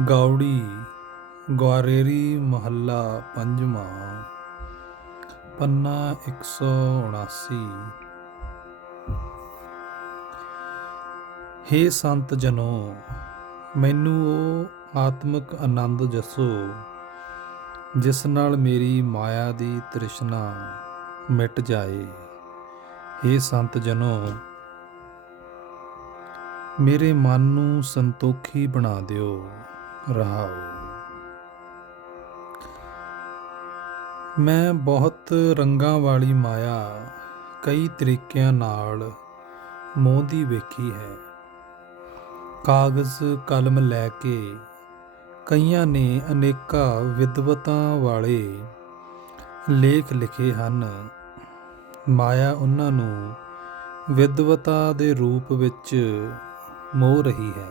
ਗੌੜੀ ਗਵਾਰੇਰੀ ਮਹੱਲਾ ਪੰਜਵਾਂ। ਪੰਨਾ 179। ਹੇ ਸੰਤ ਜਨੋ, ਮੈਨੂੰ ਉਹ ਆਤਮਿਕ ਆਨੰਦ ਜਸੋ ਜਿਸ ਨਾਲ ਮੇਰੀ ਮਾਇਆ ਦੀ ਤ੍ਰਿਸ਼ਨਾ ਮਿਟ ਜਾਏ। ਹੇ ਸੰਤ ਜਨੋ, ਮੇਰੇ ਮਨ ਨੂੰ ਸੰਤੋਖੀ ਬਣਾ ਦਿਓ। ਰਹਾਓ। ਮੈਂ ਬਹੁਤ ਰੰਗਾਂ ਵਾਲੀ ਮਾਇਆ ਕਈ ਤਰੀਕਿਆਂ ਨਾਲ ਮੋਹਦੀ ਵੇਖੀ ਹੈ। ਕਾਗਜ਼ ਕਲਮ ਲੈ ਕੇ ਕਈਆਂ ਨੇ ਅਨੇਕਾਂ ਵਿਦਵਤਾਂ ਵਾਲੇ ਲੇਖ ਲਿਖੇ ਹਨ। ਮਾਇਆ ਉਹਨਾਂ ਨੂੰ ਵਿਦਵਤਾ ਦੇ ਰੂਪ ਵਿੱਚ ਮੋਹ ਰਹੀ ਹੈ।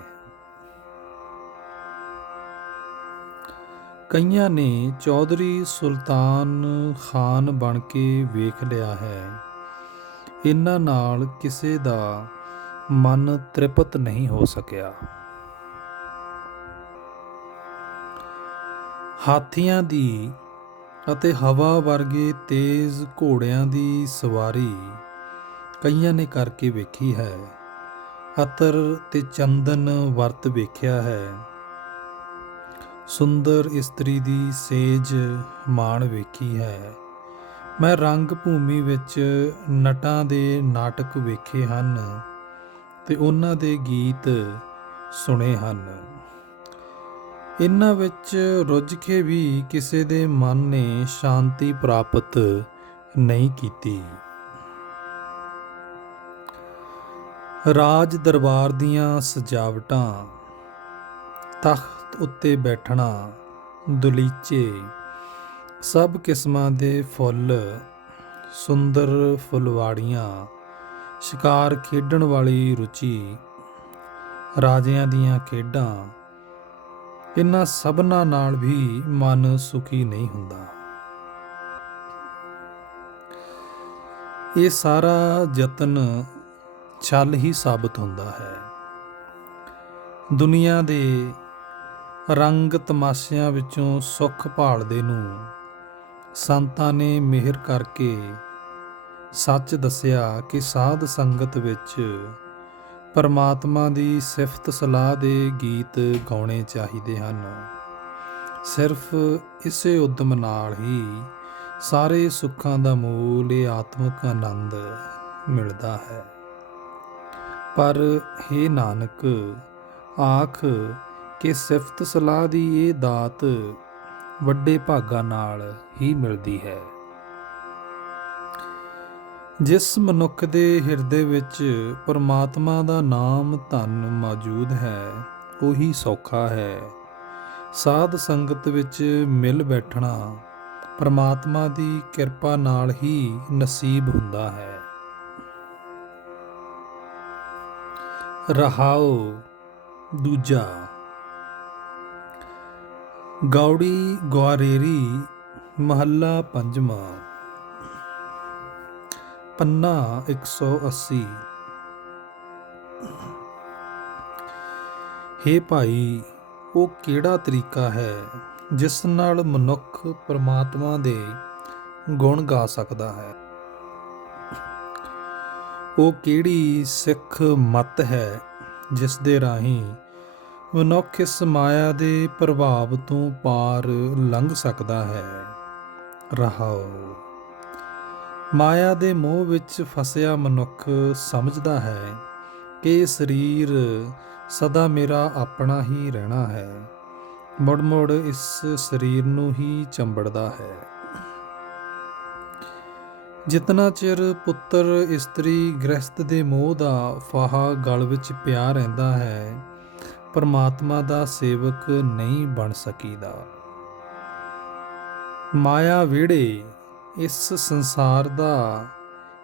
ਕਈਆਂ ਨੇ ਚੌਧਰੀ ਸੁਲਤਾਨ ਖਾਨ ਬਣ ਕੇ ਵੇਖ ਲਿਆ ਹੈ। ਇਹਨਾਂ ਨਾਲ ਕਿਸੇ ਦਾ ਮਨ ਤ੍ਰਿਪਤ ਨਹੀਂ ਹੋ ਸਕਿਆ। ਹਾਥੀਆਂ ਦੀ ਅਤੇ ਹਵਾ ਵਰਗੇ ਤੇਜ਼ ਘੋੜਿਆਂ ਦੀ ਸਵਾਰੀ ਕਈਆਂ ਨੇ ਕਰਕੇ ਵੇਖੀ ਹੈ। ਅਤਰ ਤੇ ਚੰਦਨ ਵਰਤ ਵੇਖਿਆ ਹੈ। ਸੁੰਦਰ ਇਸਤਰੀ ਦੀ ਸੇਜ ਮਾਣ ਵੇਖੀ ਹੈ। ਮੈਂ ਰੰਗ ਭੂਮੀ ਵਿੱਚ ਨਟਾਂ ਦੇ ਨਾਟਕ ਵੇਖੇ ਹਨ ਤੇ ਉਹਨਾਂ ਦੇ ਗੀਤ ਸੁਣੇ ਹਨ। ਇਹਨਾਂ ਵਿੱਚ ਰੁੱਝ ਕੇ ਵੀ ਕਿਸੇ ਦੇ ਮਨ ਨੇ ਸ਼ਾਂਤੀ ਪ੍ਰਾਪਤ ਨਹੀਂ ਕੀਤੀ। ਰਾਜ ਦਰਬਾਰ ਦੀਆਂ ਸਜਾਵਟਾਂ, ਤਖਤ ਉੱਤੇ ਬੈਠਣਾ, ਦਲੀਚੇ, ਸਭ ਕਿਸਮਾਂ ਦੇ ਫੁੱਲ, ਸੁੰਦਰ ਫੁਲਵਾੜੀਆਂ, ਸ਼ਿਕਾਰ ਖੇਡਣ ਵਾਲੀ ਰੁਚੀ, ਰਾਜਿਆਂ ਦੀਆਂ ਖੇਡਾਂ, ਇਹਨਾਂ ਸਭਨਾਂ ਨਾਲ ਵੀ ਮਨ ਸੁਖੀ ਨਹੀਂ ਹੁੰਦਾ। ਇਹ ਸਾਰਾ ਯਤਨ ਛਲ ਹੀ ਸਾਬਤ ਹੁੰਦਾ ਹੈ। ਦੁਨੀਆ ਦੇ ਰੰਗ ਤਮਾਸ਼ਿਆਂ ਵਿੱਚੋਂ ਸੁੱਖ ਭਾਲਦੇ ਨੂੰ ਸੰਤਾਂ ਨੇ ਮਿਹਰ ਕਰਕੇ ਸੱਚ ਦੱਸਿਆ ਕਿ ਸਾਧ ਸੰਗਤ ਵਿੱਚ ਪਰਮਾਤਮਾ ਦੀ ਸਿਫਤ ਸਲਾਹ ਦੇ ਗੀਤ ਗਾਉਣੇ ਚਾਹੀਦੇ ਹਨ। ਸਿਰਫ ਇਸੇ ਉਦਮ ਨਾਲ ਹੀ ਸਾਰੇ ਸੁੱਖਾਂ ਦਾ ਮੂਲ ਇਹ ਆਤਮਿਕ ਆਨੰਦ ਮਿਲਦਾ ਹੈ। ਪਰ ਹੇ ਨਾਨਕ, ਆਖ ਕਿ ਸਿਫਤ ਸਲਾਹ ਦੀ ਇਹ ਦਾਤ ਵੱਡੇ ਭਾਗਾਂ ਨਾਲ ਹੀ ਮਿਲਦੀ ਹੈ। ਜਿਸ ਮਨੁੱਖ ਦੇ ਹਿਰਦੇ ਵਿੱਚ ਪਰਮਾਤਮਾ ਦਾ ਨਾਮ ਧਨ ਮੌਜੂਦ ਹੈ, ਉਹੀ ਸੌਖਾ ਹੈ। ਸਾਧ ਸੰਗਤ ਵਿੱਚ ਮਿਲ ਬੈਠਣਾ ਪਰਮਾਤਮਾ ਦੀ ਕਿਰਪਾ ਨਾਲ ਹੀ ਨਸੀਬ ਹੁੰਦਾ ਹੈ। ਰਹਾਓ। ਦੂਜਾ। ਗੌੜੀ ਗਵਾਰੇਰੀ ਮਹੱਲਾ ਪੰਜਵਾਂ। ਪੰਨਾ 180। ਹੇ ਭਾਈ, ਉਹ ਕਿਹੜਾ ਤਰੀਕਾ ਹੈ ਜਿਸ ਨਾਲ ਮਨੁੱਖ ਪਰਮਾਤਮਾ ਦੇ ਗੁਣ ਗਾ ਸਕਦਾ ਹੈ? ਉਹ ਕਿਹੜੀ ਸਿੱਖ ਮੱਤ ਹੈ ਜਿਸ ਦੇ ਰਾਹੀਂ ਮਨੁੱਖ ਇਸ ਮਾਇਆ ਦੇ ਪ੍ਰਭਾਵ ਤੋਂ ਪਾਰ ਲੰਘ ਸਕਦਾ ਹੈ? ਰਹਾਓ। ਮਾਇਆ ਦੇ ਮੋਹ ਵਿੱਚ ਫਸਿਆ ਮਨੁੱਖ ਸਮਝਦਾ ਹੈ ਕਿ ਇਹ ਸਰੀਰ ਸਦਾ ਮੇਰਾ ਆਪਣਾ ਹੀ ਰਹਿਣਾ ਹੈ। ਮੁੜ ਮੁੜ ਇਸ ਸਰੀਰ ਨੂੰ ਹੀ ਚੰਬੜਦਾ ਹੈ। ਜਿਤਨਾ ਚਿਰ ਪੁੱਤਰ ਇਸਤਰੀ ਗ੍ਰਸਤ ਦੇ ਮੋਹ ਦਾ ਫਾਹਾ ਗਲ ਵਿੱਚ ਪਿਆ ਰਹਿੰਦਾ ਹੈ, ਪਰਮਾਤਮਾ ਦਾ ਸੇਵਕ ਨਹੀਂ ਬਣ ਸਕੀਦਾ। ਮਾਇਆ ਵਿਹੜੇ ਇਸ ਸੰਸਾਰ ਦਾ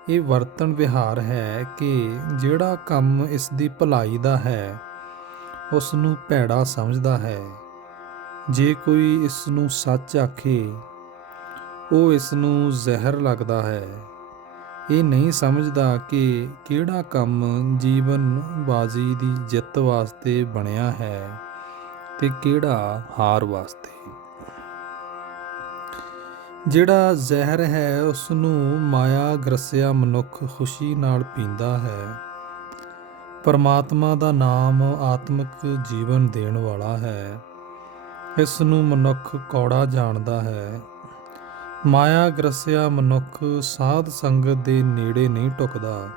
ਇਹ ਵਰਤਣ ਵਿਹਾਰ ਹੈ ਕਿ ਜਿਹੜਾ ਕੰਮ ਇਸ ਦੀ ਭਲਾਈ ਦਾ ਹੈ, ਉਸ ਨੂੰ ਭੈੜਾ ਸਮਝਦਾ ਹੈ। ਜੇ ਕੋਈ ਇਸ ਨੂੰ ਸੱਚ ਆਖੇ, ਉਹ ਇਸ ਨੂੰ ਜ਼ਹਿਰ ਲੱਗਦਾ ਹੈ। ਇਹ ਨਹੀਂ ਸਮਝਦਾ ਕਿ ਕਿਹੜਾ ਕੰਮ ਜੀਵਨ ਬਾਜੀ ਦੀ ਜਿੱਤ ਵਾਸਤੇ ਬਣਿਆ ਹੈ ਤੇ ਕਿਹੜਾ ਹਾਰ ਵਾਸਤੇ। ਜਿਹੜਾ ਜ਼ਹਿਰ ਹੈ ਉਸ ਨੂੰ ਮਾਇਆ ਗ੍ਰਸਿਆ ਮਨੁੱਖ ਖੁਸ਼ੀ ਨਾਲ ਪੀਂਦਾ ਹੈ। ਪਰਮਾਤਮਾ ਦਾ ਨਾਮ ਆਤਮਿਕ ਜੀਵਨ ਦੇਣ ਵਾਲਾ ਹੈ। ਇਸ ਨੂੰ ਮਨੁੱਖ ਕੌੜਾ ਜਾਣਦਾ ਹੈ। ਮਾਇਆ ਗ੍ਰਸਿਆ ਮਨੁੱਖ ਸਾਧ ਸੰਗਤ ਦੇ ਨੇੜੇ ਨਹੀਂ ਟੁਕਦਾ।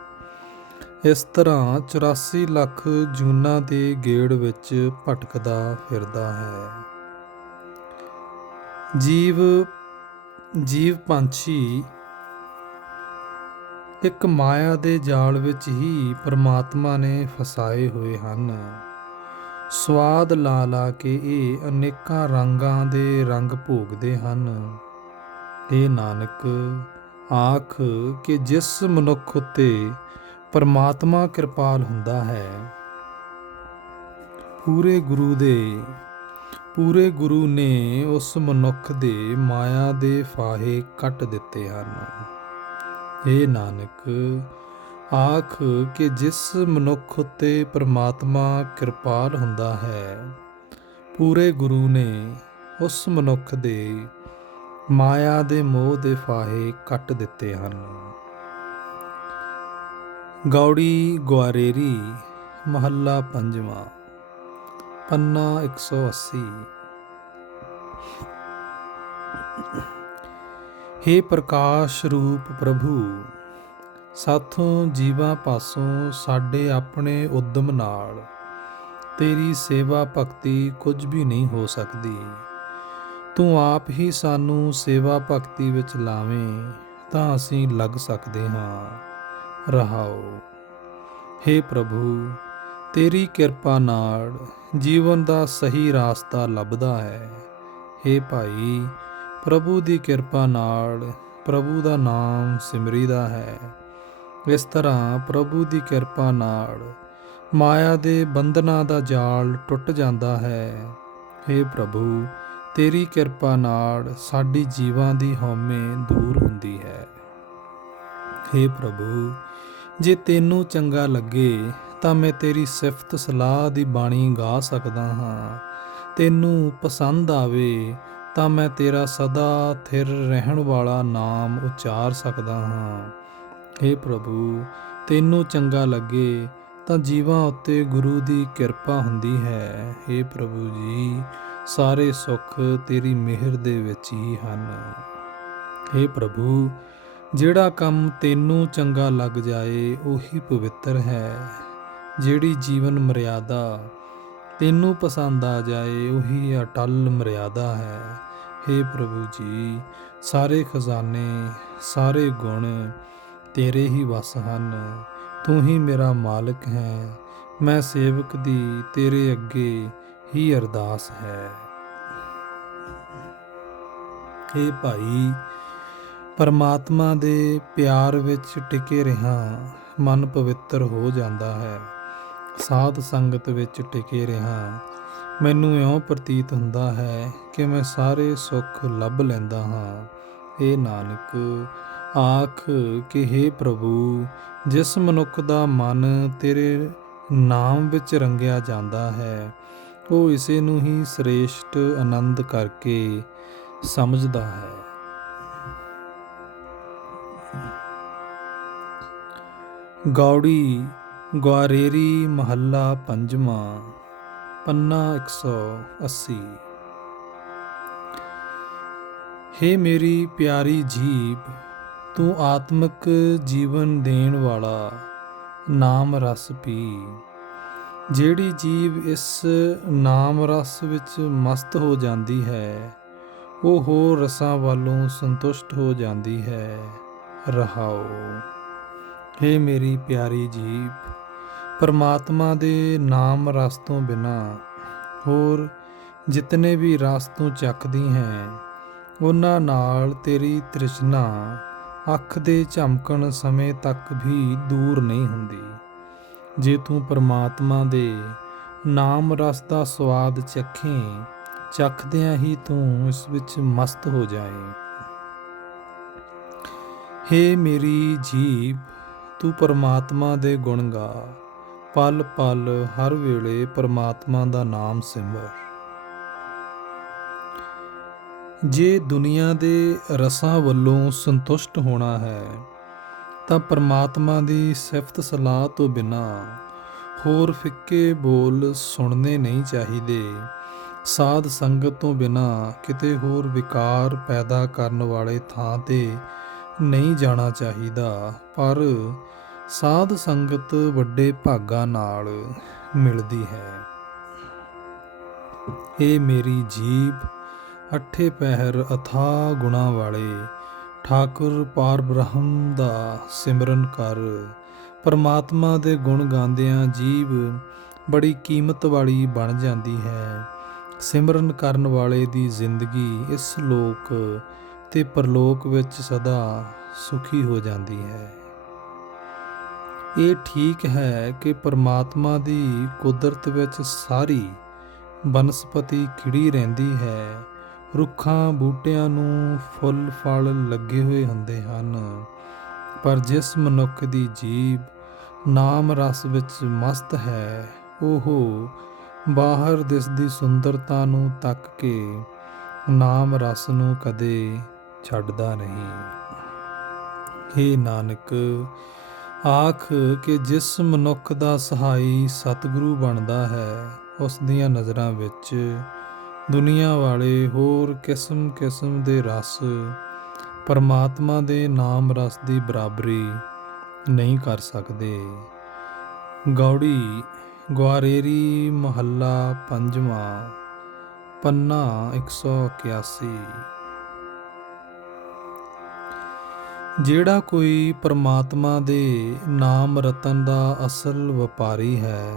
ਇਸ ਤਰ੍ਹਾਂ 84 ਲੱਖ ਜੂਨਾਂ ਦੇ ਗੇੜ ਵਿੱਚ ਭਟਕਦਾ ਫਿਰਦਾ ਹੈ। ਜੀਵ ਪੰਛੀ ਇੱਕ ਮਾਇਆ ਦੇ ਜਾਲ ਵਿੱਚ ਹੀ ਪਰਮਾਤਮਾ ਨੇ ਫਸਾਏ ਹੋਏ ਹਨ। ਸਵਾਦ ਲਾ ਲਾ ਕੇ ਇਹ ਅਨੇਕਾਂ ਰੰਗਾਂ ਦੇ ਰੰਗ ਭੋਗਦੇ ਹਨ। ਇਹ ਨਾਨਕ ਆਖ ਕਿ ਜਿਸ ਮਨੁੱਖ ਉੱਤੇ ਪਰਮਾਤਮਾ ਕਿਰਪਾਲ ਹੁੰਦਾ ਹੈ, ਪੂਰੇ ਗੁਰੂ ਨੇ ਉਸ ਮਨੁੱਖ ਦੇ ਮਾਇਆ ਦੇ ਫਾਹੇ ਕੱਟ ਦਿੱਤੇ ਹਨ। ਇਹ ਨਾਨਕ ਆਖ ਕਿ ਜਿਸ ਮਨੁੱਖ ਉੱਤੇ ਪਰਮਾਤਮਾ ਕਿਰਪਾਲ ਹੁੰਦਾ ਹੈ, ਪੂਰੇ ਗੁਰੂ ਨੇ ਉਸ ਮਨੁੱਖ ਦੇ ਮਾਇਆ ਦੇ ਮੋਹ ਦੇ ਫਾਹੇ ਕੱਟ ਦਿੱਤੇ ਹਨ। ਗੌੜੀ ਗੁਆਰੇਰੀ ਮਹੱਲਾ ਪੰਜਵਾਂ ਪੰਨਾ 180। ਹੇ ਪ੍ਰਕਾਸ਼ ਰੂਪ ਪ੍ਰਭੂ, ਸਾਥੋਂ ਜੀਵਾਂ ਪਾਸੋਂ ਸਾਡੇ ਆਪਣੇ ਉਦਮ ਨਾਲ ਤੇਰੀ ਸੇਵਾ ਭਗਤੀ ਕੁਝ ਵੀ ਨਹੀਂ ਹੋ ਸਕਦੀ। ਤੂੰ ਆਪ ਹੀ ਸਾਨੂੰ ਸੇਵਾ ਭਗਤੀ ਵਿੱਚ ਲਾਵੇਂ ਤਾਂ ਅਸੀਂ ਲੱਗ ਸਕਦੇ ਹਾਂ। ਰਹਾਓ। ਹੇ ਪ੍ਰਭੂ, ਤੇਰੀ ਕਿਰਪਾ ਨਾਲ ਜੀਵਨ ਦਾ ਸਹੀ ਰਾਸਤਾ ਲੱਭਦਾ ਹੈ। ਹੇ ਭਾਈ, ਪ੍ਰਭੂ ਦੀ ਕਿਰਪਾ ਨਾਲ ਪ੍ਰਭੂ ਦਾ ਨਾਮ ਸਿਮਰੀਦਾ ਹੈ। ਇਸ ਤਰ੍ਹਾਂ ਪ੍ਰਭੂ ਦੀ ਕਿਰਪਾ ਨਾਲ ਮਾਇਆ ਦੇ ਬੰਧਨਾਂ ਦਾ ਜਾਲ ਟੁੱਟ ਜਾਂਦਾ ਹੈ। ਹੇ ਪ੍ਰਭੂ, ਤੇਰੀ ਕਿਰਪਾ ਨਾਲ ਸਾਡੀ ਜੀਵਾਂ ਦੀ ਹਉਮੈ ਦੂਰ ਹੁੰਦੀ ਹੈ। ਹੇ ਪ੍ਰਭੂ, ਜੇ ਤੈਨੂੰ ਚੰਗਾ ਲੱਗੇ ਤਾਂ ਮੈਂ ਤੇਰੀ ਸਿਫਤ ਸਲਾਹ ਦੀ ਬਾਣੀ ਗਾ ਸਕਦਾ ਹਾਂ। ਤੈਨੂੰ ਪਸੰਦ ਆਵੇ ਤਾਂ ਮੈਂ ਤੇਰਾ ਸਦਾ ਥਿਰ ਰਹਿਣ ਵਾਲਾ ਨਾਮ ਉਚਾਰ ਸਕਦਾ ਹਾਂ। ਹੇ ਪ੍ਰਭੂ, ਤੈਨੂੰ ਚੰਗਾ ਲੱਗੇ ਤਾਂ ਜੀਵਾਂ ਉੱਤੇ ਗੁਰੂ ਦੀ ਕਿਰਪਾ ਹੁੰਦੀ ਹੈ। ਹੇ ਪ੍ਰਭੂ ਜੀ, ਸਾਰੇ ਸੁੱਖ ਤੇਰੀ ਮਿਹਰ ਦੇ ਵਿੱਚ ਹੀ ਹਨ। ਹੇ ਪ੍ਰਭੂ, ਜਿਹੜਾ ਕੰਮ ਤੈਨੂੰ ਚੰਗਾ ਲੱਗ ਜਾਏ ਉਹੀ ਪਵਿੱਤਰ ਹੈ। ਜਿਹੜੀ ਜੀਵਨ ਮਰਿਆਦਾ ਤੈਨੂੰ ਪਸੰਦ ਆ ਜਾਏ ਉਹੀ ਅਟਲ ਮਰਿਆਦਾ ਹੈ। ਹੇ ਪ੍ਰਭੂ ਜੀ, ਸਾਰੇ ਖਜ਼ਾਨੇ, ਸਾਰੇ ਗੁਣ ਤੇਰੇ ਹੀ ਵਸ ਹਨ। ਤੂੰ ਹੀ ਮੇਰਾ ਮਾਲਕ ਹੈ। ਮੈਂ ਸੇਵਕ ਦੀ ਤੇਰੇ ਅੱਗੇ ਹੀ ਅਰਦਾਸ ਹੈ। ਹੇ ਭਾਈ, ਪਰਮਾਤਮਾ ਦੇ ਪਿਆਰ ਵਿੱਚ ਟਿਕੇ ਰਿਹਾ ਮਨ ਪਵਿੱਤਰ ਹੋ ਜਾਂਦਾ ਹੈ। ਸਾਧ ਸੰਗਤ ਵਿੱਚ ਟਿਕੇ ਰਿਹਾ ਮੈਨੂੰ ਇਉਂ ਪ੍ਰਤੀਤ ਹੁੰਦਾ ਹੈ ਕਿ ਮੈਂ ਸਾਰੇ ਸੁੱਖ ਲੱਭ ਲੈਂਦਾ ਹਾਂ। ਇਹ ਨਾਨਕ ਆਖ ਕਿ ਹੇ ਪ੍ਰਭੂ, ਜਿਸ ਮਨੁੱਖ ਦਾ ਮਨ ਤੇਰੇ ਨਾਮ ਵਿੱਚ ਰੰਗਿਆ ਜਾਂਦਾ ਹੈ, ਉਹ ਇਸੇ ਨੂੰ ਹੀ ਸ੍ਰੇਸ਼ਟ ਆਨੰਦ ਕਰਕੇ ਸਮਝਦਾ ਹੈ। ਗੌੜੀ ਗੁਆਰੇਰੀ ਮਹੱਲਾ ਪੰਜਵਾਂ ਪੰਨਾ 180। ਹੇ ਮੇਰੀ ਪਿਆਰੀ ਜੀਭ, ਤੂੰ ਆਤਮਿਕ ਜੀਵਨ ਦੇਣ ਵਾਲਾ ਨਾਮ ਰਸ ਪੀ। ਜਿਹੜੀ ਜੀਵ ਇਸ ਨਾਮ ਰਸ ਵਿੱਚ ਮਸਤ ਹੋ ਜਾਂਦੀ ਹੈ, ਉਹ ਹੋਰ ਰਸਾਂ ਵੱਲੋਂ ਸੰਤੁਸ਼ਟ ਹੋ ਜਾਂਦੀ ਹੈ। ਰਹਾਓ। ਹੇ ਮੇਰੀ ਪਿਆਰੀ ਜੀਭ, ਪਰਮਾਤਮਾ ਦੇ ਨਾਮ ਰਸ ਤੋਂ ਬਿਨਾਂ ਹੋਰ ਜਿਤਨੇ ਵੀ ਰਸ ਤੂੰ ਚੱਖਦੀ ਹੈ, ਉਹਨਾਂ ਨਾਲ ਤੇਰੀ ਤ੍ਰਿਸ਼ਨਾ ਅੱਖ ਦੇ ਝਮਕਣ ਸਮੇਂ ਤੱਕ ਵੀ ਦੂਰ ਨਹੀਂ ਹੁੰਦੀ। ਜੇ ਤੂੰ ਪਰਮਾਤਮਾ ਦੇ ਨਾਮ ਰਸ ਦਾ ਸਵਾਦ ਚੱਖੇਂ, ਚੱਖਦਿਆਂ ਹੀ ਤੂੰ ਇਸ ਵਿੱਚ ਮਸਤ ਹੋ ਜਾਏ। ਹੇ ਮੇਰੀ ਜੀਭ, ਤੂੰ ਪਰਮਾਤਮਾ ਦੇ ਗੁਣ ਗਾ। ਪਲ ਪਲ ਹਰ ਵੇਲੇ ਪਰਮਾਤਮਾ ਦਾ ਨਾਮ ਸਿਮਰ। ਜੇ ਦੁਨੀਆ ਦੇ ਰਸਾਂ ਵੱਲੋਂ ਸੰਤੁਸ਼ਟ ਹੋਣਾ ਹੈ ਤਾਂ ਪਰਮਾਤਮਾ ਦੀ ਸਿਫਤ ਸਲਾਹ ਤੋਂ ਬਿਨਾਂ ਹੋਰ ਫਿੱਕੇ ਬੋਲ ਸੁਣਨੇ ਨਹੀਂ ਚਾਹੀਦੇ। ਸਾਧ ਸੰਗਤ ਤੋਂ ਬਿਨਾਂ ਕਿਤੇ ਹੋਰ ਵਿਕਾਰ ਪੈਦਾ ਕਰਨ ਵਾਲੇ ਥਾਂ ਤੇ ਨਹੀਂ ਜਾਣਾ ਚਾਹੀਦਾ, ਪਰ ਸਾਧ ਸੰਗਤ ਵੱਡੇ ਭਾਗਾਂ ਨਾਲ ਮਿਲਦੀ ਹੈ। ਇਹ ਮੇਰੀ ਜੀਭ ਅੱਠੇ ਪਹਿਰ ਅਥਾਹ ਗੁਣਾਂ ਵਾਲੇ ਠਾਕੁਰ ਪਾਰ ਬ੍ਰਹਮ ਦਾ ਸਿਮਰਨ ਕਰ। ਪਰਮਾਤਮਾ ਦੇ ਗੁਣ ਗਾਉਂਦਿਆਂ ਜੀਭ ਬੜੀ ਕੀਮਤ ਵਾਲੀ ਬਣ ਜਾਂਦੀ ਹੈ। ਸਿਮਰਨ ਕਰਨ ਵਾਲੇ ਦੀ ਜ਼ਿੰਦਗੀ ਇਸ ਲੋਕ ਤੇ ਪਰਲੋਕ ਵਿੱਚ ਸਦਾ ਸੁਖੀ ਹੋ ਜਾਂਦੀ ਹੈ। ਇਹ ਠੀਕ ਹੈ ਕਿ ਪਰਮਾਤਮਾ ਦੀ ਕੁਦਰਤ ਵਿੱਚ ਸਾਰੀ ਬਨਸਪਤੀ ਖਿੜੀ ਰਹਿੰਦੀ ਹੈ। ਰੁੱਖਾਂ ਬੂਟਿਆਂ ਨੂੰ ਫੁੱਲ ਫਲ ਲੱਗੇ ਹੋਏ ਹੁੰਦੇ ਹਨ, ਪਰ ਜਿਸ ਮਨੁੱਖ ਦੀ ਜੀਭ ਨਾਮ ਰਸ ਵਿੱਚ ਮਸਤ ਹੈ, ਉਹ ਬਾਹਰ ਦਿਸਦੀ ਸੁੰਦਰਤਾ ਨੂੰ ਤੱਕ ਕੇ ਨਾਮ ਰਸ ਨੂੰ ਕਦੇ ਛੱਡਦਾ ਨਹੀਂ। ਹੇ ਨਾਨਕ, ਆਖ ਕਿ ਜਿਸ ਮਨੁੱਖ ਦਾ ਸਹਾਈ ਸਤਿਗੁਰੂ ਬਣਦਾ ਹੈ, ਉਸ ਦੀਆਂ ਨਜ਼ਰਾਂ ਵਿੱਚ ਦੁਨੀਆ ਵਾਲੇ ਹੋਰ ਕਿਸਮ ਕਿਸਮ ਦੇ ਰਸ ਪਰਮਾਤਮਾ ਦੇ ਨਾਮ ਰਸ ਦੀ ਬਰਾਬਰੀ ਨਹੀਂ ਕਰ ਸਕਦੇ। ਗੌੜੀ ਗੁਆਰੇਰੀ ਮਹੱਲਾ ਪੰਜਵਾਂ, ਪੰਨਾ 181। ਜਿਹੜਾ ਕੋਈ ਪਰਮਾਤਮਾ ਦੇ ਨਾਮ ਰਤਨ ਦਾ ਅਸਲ ਵਪਾਰੀ ਹੈ,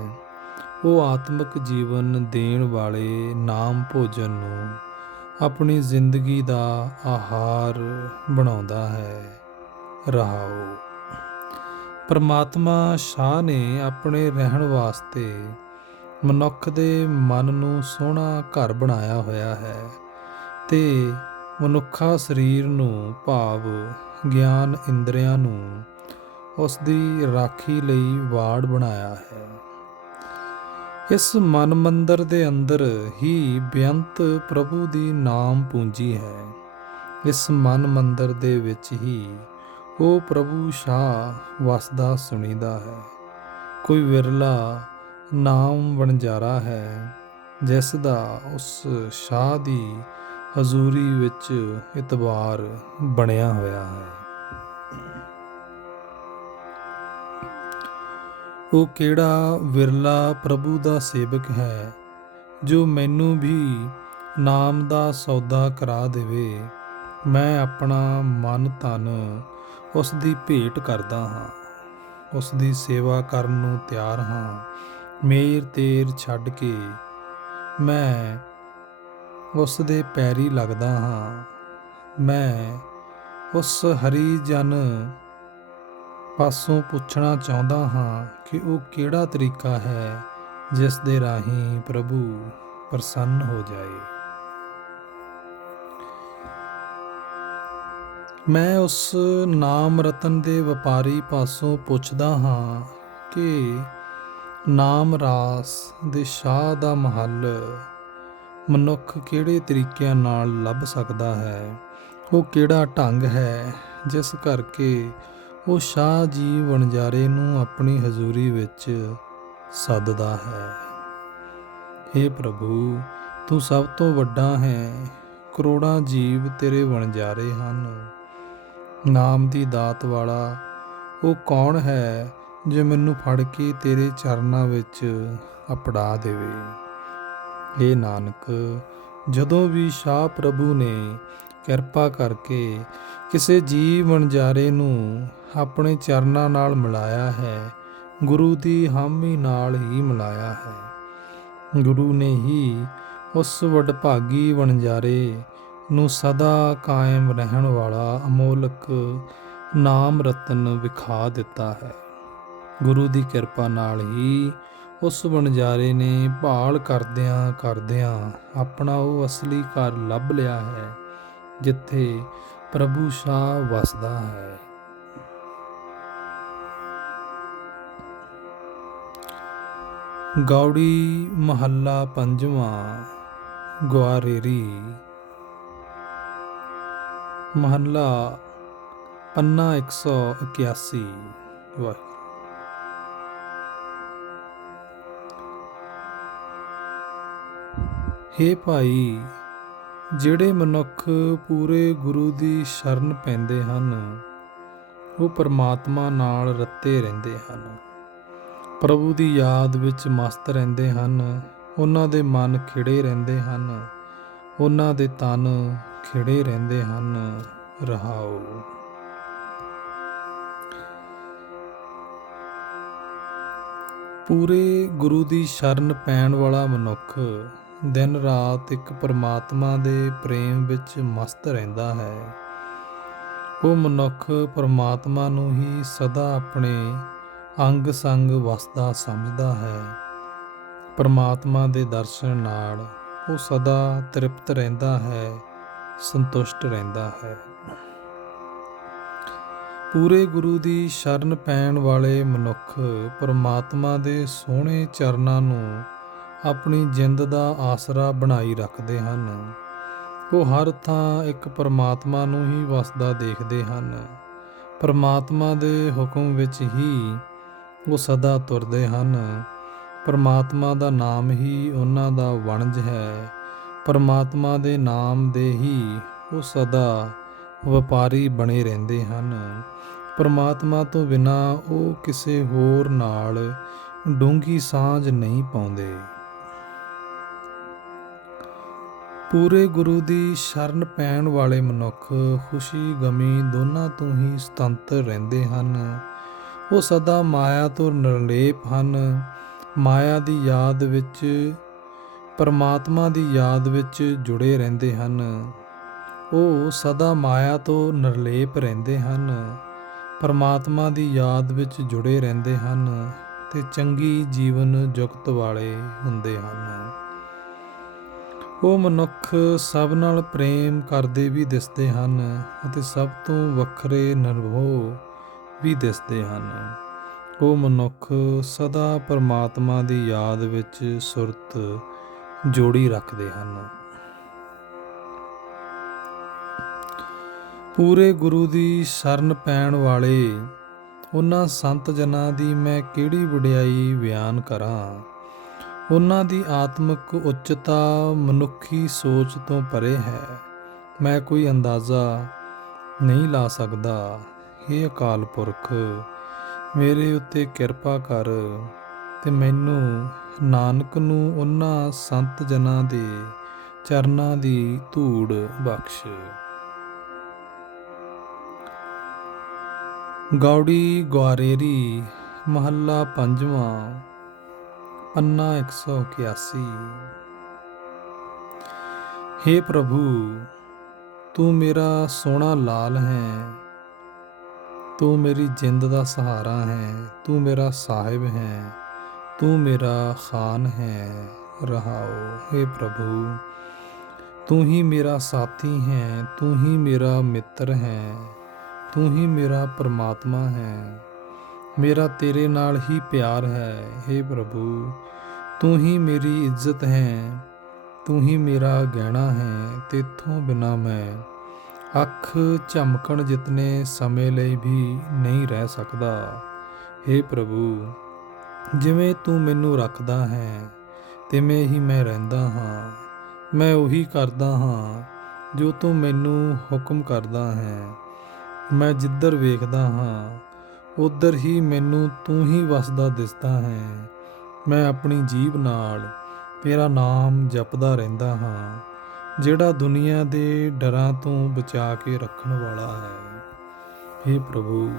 ਉਹ ਆਤਮਿਕ ਜੀਵਨ ਦੇਣ ਵਾਲੇ ਨਾਮ ਭੋਜਨ ਨੂੰ ਆਪਣੀ ਜ਼ਿੰਦਗੀ ਦਾ ਆਹਾਰ ਬਣਾਉਂਦਾ ਹੈ। ਰਹਾਓ। ਪਰਮਾਤਮਾ ਸ਼ਾਹ ਨੇ ਆਪਣੇ ਰਹਿਣ ਵਾਸਤੇ ਮਨੁੱਖ ਦੇ ਮਨ ਨੂੰ ਸੋਹਣਾ ਘਰ ਬਣਾਇਆ ਹੋਇਆ ਹੈ ਤੇ ਮਨੁੱਖਾ ਸਰੀਰ ਨੂੰ ਭਾਵ ਗਿਆਨ ਇੰਦਰੀਆਂ ਨੂੰ ਉਸ ਦੀ ਰਾਖੀ ਲਈ ਵਾੜ ਬਣਾਇਆ ਹੈ। ਇਸ ਮਨ ਮੰਦਰ ਦੇ ਅੰਦਰ ਹੀ ਬੇਅੰਤ ਪ੍ਰਭੂ ਦੀ ਨਾਮ ਪੂੰਜੀ ਹੈ। ਇਸ ਮਨ ਮੰਦਰ ਦੇ ਵਿੱਚ ਹੀ ਉਹ ਪ੍ਰਭੂ ਸ਼ਾਹ ਵਸਦਾ ਸੁਣੀਦਾ ਹੈ। ਕੋਈ ਵਿਰਲਾ ਨਾਮ ਵਣਜਾਰਾ ਹੈ ਜਿਸ ਦਾ ਉਸ ਸ਼ਾਹ ਦੀ ਹਜ਼ੂਰੀ ਵਿੱਚ ਇਤਬਾਰ ਬਣਿਆ ਹੋਇਆ ਹੈ। ਉਹ ਕਿਹੜਾ ਵਿਰਲਾ ਪ੍ਰਭੂ ਦਾ ਸੇਵਕ ਹੈ ਜੋ ਮੈਨੂੰ ਵੀ ਨਾਮ ਦਾ ਸੌਦਾ ਕਰਾ ਦੇਵੇ। ਮੈਂ ਆਪਣਾ ਮਨ ਤਨ ਉਸ ਦੀ ਭੇਟ ਕਰਦਾ ਹਾਂ, ਉਸ ਦੀ ਸੇਵਾ ਕਰਨ ਨੂੰ ਤਿਆਰ ਹਾਂ। ਮੇਰ ਤੇਰ ਛੱਡ ਕੇ ਮੈਂ ਉਸ ਦੇ ਪੈਰੀ ਲੱਗਦਾ ਹਾਂ। ਮੈਂ ਉਸ ਹਰੀ ਜਨ ਪਾਸੋਂ ਪੁੱਛਣਾ ਚਾਹੁੰਦਾ ਹਾਂ ਕਿ ਉਹ ਕਿਹੜਾ ਤਰੀਕਾ ਹੈ ਜਿਸ ਦੇ ਰਾਹੀਂ ਪ੍ਰਭੂ ਪ੍ਰਸੰਨ ਹੋ ਜਾਏ। ਮੈਂ ਉਸ ਨਾਮ ਰਤਨ ਦੇ ਵਪਾਰੀ ਪਾਸੋਂ ਪੁੱਛਦਾ ਹਾਂ ਕਿ ਨਾਮ ਰਾਸ ਦੇ ਸ਼ਾਹ ਦਾ ਮਹੱਲ ਮਨੁੱਖ ਕਿਹੜੇ ਤਰੀਕਿਆਂ ਨਾਲ ਲੱਭ ਸਕਦਾ ਹੈ। ਉਹ ਕਿਹੜਾ ਢੰਗ ਹੈ ਜਿਸ ਕਰਕੇ ਉਹ ਸ਼ਾਹ ਜੀ ਵਣਜਾਰੇ ਨੂੰ ਆਪਣੀ ਹਜ਼ੂਰੀ ਵਿੱਚ ਸੱਦਦਾ ਹੈ। ਹੇ ਪ੍ਰਭੂ, ਤੂੰ ਸਭ ਤੋਂ ਵੱਡਾ ਹੈ। ਕਰੋੜਾਂ ਜੀਵ ਤੇਰੇ ਵਣਜਾਰੇ ਹਨ। ਨਾਮ ਦੀ ਦਾਤ ਵਾਲਾ ਉਹ ਕੌਣ ਹੈ ਜੋ ਮੈਨੂੰ ਫੜ ਕੇ ਤੇਰੇ ਚਰਨਾਂ ਵਿੱਚ ਅਪੜਾ ਦੇਵੇ। ਹੇ ਨਾਨਕ, ਜਦੋਂ ਵੀ ਸ਼ਾਹ ਪ੍ਰਭੂ ਨੇ ਕਿਰਪਾ ਕਰਕੇ ਕਿਸੇ ਜੀਵ ਵਣਜਾਰੇ ਨੂੰ ਆਪਣੇ ਚਰਨਾਂ ਨਾਲ ਮਿਲਾਇਆ ਹੈ, ਗੁਰੂ ਦੀ ਹਾਮੀ ਨਾਲ ਹੀ ਮਿਲਾਇਆ ਹੈ। ਗੁਰੂ ਨੇ ਹੀ ਉਸ ਵਡਭਾਗੀ ਵਣਜਾਰੇ ਨੂੰ ਸਦਾ ਕਾਇਮ ਰਹਿਣ ਵਾਲਾ ਅਮੋਲਕ ਨਾਮ ਰਤਨ ਵਿਖਾ ਦਿੱਤਾ ਹੈ। ਗੁਰੂ ਦੀ ਕਿਰਪਾ ਨਾਲ ਹੀ ਉਸ ਵਣਜਾਰੇ ਨੇ ਭਾਲ ਕਰਦਿਆਂ ਕਰਦਿਆਂ ਆਪਣਾ ਉਹ ਅਸਲੀ ਘਰ ਲੱਭ ਲਿਆ ਹੈ ਜਿੱਥੇ ਪ੍ਰਭੂ ਸ਼ਾਹ ਵਸਦਾ ਹੈ। ਗੌੜੀ ਮਹੱਲਾ ਪੰਜਵਾਂ, ਗੁਆਰੇਰੀ। ਮਹੱਲਾ ਪੰਨਾ 181। ਵਾਹਿਗੁਰੂ। ਹੇ ਭਾਈ, ਜਿਹੜੇ ਮਨੁੱਖ ਪੂਰੇ ਗੁਰੂ ਦੀ ਸ਼ਰਨ ਪੈਂਦੇ ਹਨ ਉਹ ਪਰਮਾਤਮਾ ਨਾਲ ਰੱਤੇ ਰਹਿੰਦੇ ਹਨ, ਪ੍ਰਭੂ ਦੀ ਯਾਦ ਵਿੱਚ ਮਸਤ ਰਹਿੰਦੇ ਹਨ। ਉਹਨਾਂ ਦੇ ਮਨ ਖਿੜੇ ਰਹਿੰਦੇ ਹਨ, ਉਹਨਾਂ ਦੇ ਤਨ ਖਿੜੇ ਰਹਿੰਦੇ ਹਨ। ਰਹਾਓ। ਪੂਰੇ ਗੁਰੂ ਦੀ ਸ਼ਰਨ ਪੈਣ ਵਾਲਾ ਮਨੁੱਖ ਦਿਨ ਰਾਤ ਇੱਕ ਪਰਮਾਤਮਾ ਦੇ ਪ੍ਰੇਮ ਵਿੱਚ ਮਸਤ ਰਹਿੰਦਾ ਹੈ। ਉਹ ਮਨੁੱਖ ਪਰਮਾਤਮਾ ਨੂੰ ਹੀ ਸਦਾ ਆਪਣੇ ਅੰਗ ਸੰਗ ਵਸਦਾ ਸਮਝਦਾ ਹੈ। ਪਰਮਾਤਮਾ ਦੇ ਦਰਸ਼ਨ ਨਾਲ ਉਹ ਸਦਾ ਤ੍ਰਿਪਤ ਰਹਿੰਦਾ ਹੈ, ਸੰਤੁਸ਼ਟ ਰਹਿੰਦਾ ਹੈ। ਪੂਰੇ ਗੁਰੂ ਦੀ ਸ਼ਰਨ ਪੈਣ ਵਾਲੇ ਮਨੁੱਖ ਪਰਮਾਤਮਾ ਦੇ ਸੋਹਣੇ ਚਰਨਾਂ ਨੂੰ ਆਪਣੀ ਜਿੰਦ ਦਾ ਆਸਰਾ ਬਣਾਈ ਰੱਖਦੇ ਹਨ। ਉਹ ਹਰ ਥਾਂ ਇੱਕ ਪਰਮਾਤਮਾ ਨੂੰ ਹੀ ਵਸਦਾ ਦੇਖਦੇ ਹਨ। ਪਰਮਾਤਮਾ ਦੇ ਹੁਕਮ ਵਿੱਚ ਹੀ ਉਹ ਸਦਾ ਤੁਰਦੇ ਹਨ। ਪਰਮਾਤਮਾ ਦਾ ਨਾਮ ਹੀ ਉਹਨਾਂ ਦਾ ਵਣਜ ਹੈ। ਪਰਮਾਤਮਾ ਦੇ ਨਾਮ ਦੇ ਹੀ ਉਹ ਸਦਾ ਵਪਾਰੀ ਬਣੇ ਰਹਿੰਦੇ ਹਨ। ਪਰਮਾਤਮਾ ਤੋਂ ਬਿਨਾਂ ਉਹ ਕਿਸੇ ਹੋਰ ਨਾਲ ਡੂੰਘੀ ਸਾਂਝ ਨਹੀਂ ਪਾਉਂਦੇ। ਪੂਰੇ ਗੁਰੂ ਦੀ ਸ਼ਰਨ ਪੈਣ ਵਾਲੇ ਮਨੁੱਖ ਖੁਸ਼ੀ ਗਮੀ ਦੋਨਾਂ ਤੋਂ ਹੀ ਸੁਤੰਤਰ ਰਹਿੰਦੇ ਹਨ। ਉਹ ਸਦਾ ਮਾਇਆ ਤੋਂ ਨਿਰਲੇਪ ਹਨ। ਮਾਇਆ ਦੀ ਯਾਦ ਵਿੱਚ ਪਰਮਾਤਮਾ ਦੀ ਯਾਦ ਵਿੱਚ ਜੁੜੇ ਰਹਿੰਦੇ ਹਨ। ਉਹ ਸਦਾ ਮਾਇਆ ਤੋਂ ਨਿਰਲੇਪ ਰਹਿੰਦੇ ਹਨ, ਪਰਮਾਤਮਾ ਦੀ ਯਾਦ ਵਿੱਚ ਜੁੜੇ ਰਹਿੰਦੇ ਹਨ ਤੇ ਚੰਗੀ ਜੀਵਨ ਜੁਗਤ ਵਾਲੇ ਹੁੰਦੇ ਹਨ। ਉਹ ਮਨੁੱਖ ਸਭ ਨਾਲ ਪ੍ਰੇਮ ਕਰਦੇ ਵੀ ਦਿਸਦੇ ਹਨ ਅਤੇ ਸਭ ਤੋਂ ਵੱਖਰੇ ਨਿਰਭਉ ਵੀ ਦਿਸਦੇ ਹਨ। ਉਹ ਮਨੁੱਖ ਸਦਾ ਪਰਮਾਤਮਾ ਦੀ ਯਾਦ ਵਿੱਚ ਸੁਰਤ ਜੋੜੀ ਰੱਖਦੇ ਹਨ। ਪੂਰੇ ਗੁਰੂ ਦੀ ਸ਼ਰਨ ਪੈਣ ਵਾਲੇ ਉਹਨਾਂ ਸੰਤ ਜਨਾਂ ਦੀ ਮੈਂ ਕਿਹੜੀ ਵਡਿਆਈ ਬਿਆਨ ਕਰਾਂ। ਉਹਨਾਂ ਦੀ ਆਤਮਿਕ ਉੱਚਤਾ ਮਨੁੱਖੀ ਸੋਚ ਤੋਂ ਪਰੇ ਹੈ। ਮੈਂ ਕੋਈ ਅੰਦਾਜ਼ਾ ਨਹੀਂ ਲਾ ਸਕਦਾ। ਹੇ ਅਕਾਲ ਪੁਰਖ, ਮੇਰੇ ਉੱਤੇ ਕਿਰਪਾ ਕਰ ਤੇ ਮੈਨੂੰ ਨਾਨਕ ਨੂੰ ਉਹਨਾਂ ਸੰਤ ਜਨਾਂ ਦੇ ਚਰਨਾਂ ਦੀ ਧੂੜ ਬਖਸ਼। ਗੌੜੀ ਗੁਆਰੇਰੀ ਮਹੱਲਾ ਪੰਜਵਾਂ ਪੰਨਾ 181। ਹੇ ਪ੍ਰਭੂ, ਤੂੰ ਮੇਰਾ ਸੋਹਣਾ ਲਾਲ ਹੈ, ਤੂੰ ਮੇਰੀ ਜਿੰਦ ਦਾ ਸਹਾਰਾ ਹੈ, ਤੂੰ ਮੇਰਾ ਸਾਹਿਬ ਹੈ, ਤੂੰ ਮੇਰਾ ਖਾਨ ਹੈ। ਰਹਾਓ। ਹੇ ਪ੍ਰਭੂ, ਤੂੰ ਹੀ ਮੇਰਾ ਸਾਥੀ ਹੈ, ਤੂੰ ਹੀ ਮੇਰਾ ਮਿੱਤਰ ਹੈ, ਤੂੰ ਹੀ ਮੇਰਾ ਪਰਮਾਤਮਾ ਹੈ। ਮੇਰਾ ਤੇਰੇ ਨਾਲ ਹੀ ਪਿਆਰ ਹੈ। ਹੇ ਪ੍ਰਭੂ, ਤੂੰ ਹੀ ਮੇਰੀ ਇੱਜ਼ਤ ਹੈ, ਤੂੰ ਹੀ ਮੇਰਾ ਗਹਿਣਾ ਹੈ। ਤੇਥੋਂ ਬਿਨਾਂ ਮੈਂ ਅੱਖ ਝਮਕਣ ਜਿਤਨੇ ਸਮੇਂ ਲਈ ਵੀ ਨਹੀਂ ਰਹਿ ਸਕਦਾ। ਹੇ ਪ੍ਰਭੂ, ਜਿਵੇਂ ਤੂੰ ਮੈਨੂੰ ਰੱਖਦਾ ਹੈ ਤਿਵੇਂ ਹੀ ਮੈਂ ਰਹਿੰਦਾ ਹਾਂ। ਮੈਂ ਉਹੀ ਕਰਦਾ ਹਾਂ ਜੋ ਤੂੰ ਮੈਨੂੰ ਹੁਕਮ ਕਰਦਾ ਹੈ। ਮੈਂ ਜਿੱਧਰ ਵੇਖਦਾ ਹਾਂ ਉੱਧਰ ਹੀ ਮੈਨੂੰ ਤੂੰ ਹੀ ਵਸਦਾ ਦਿਸਦਾ ਹੈ। ਮੈਂ ਆਪਣੀ ਜੀਭ ਨਾਲ ਤੇਰਾ ਨਾਮ ਜਪਦਾ ਰਹਿੰਦਾ ਹਾਂ, ਜਿਹੜਾ ਦੁਨੀਆ ਦੇ ਡਰਾਂ ਤੋਂ ਬਚਾ ਕੇ ਰੱਖਣ ਵਾਲਾ ਹੈ। ਹੇ ਪ੍ਰਭੂ,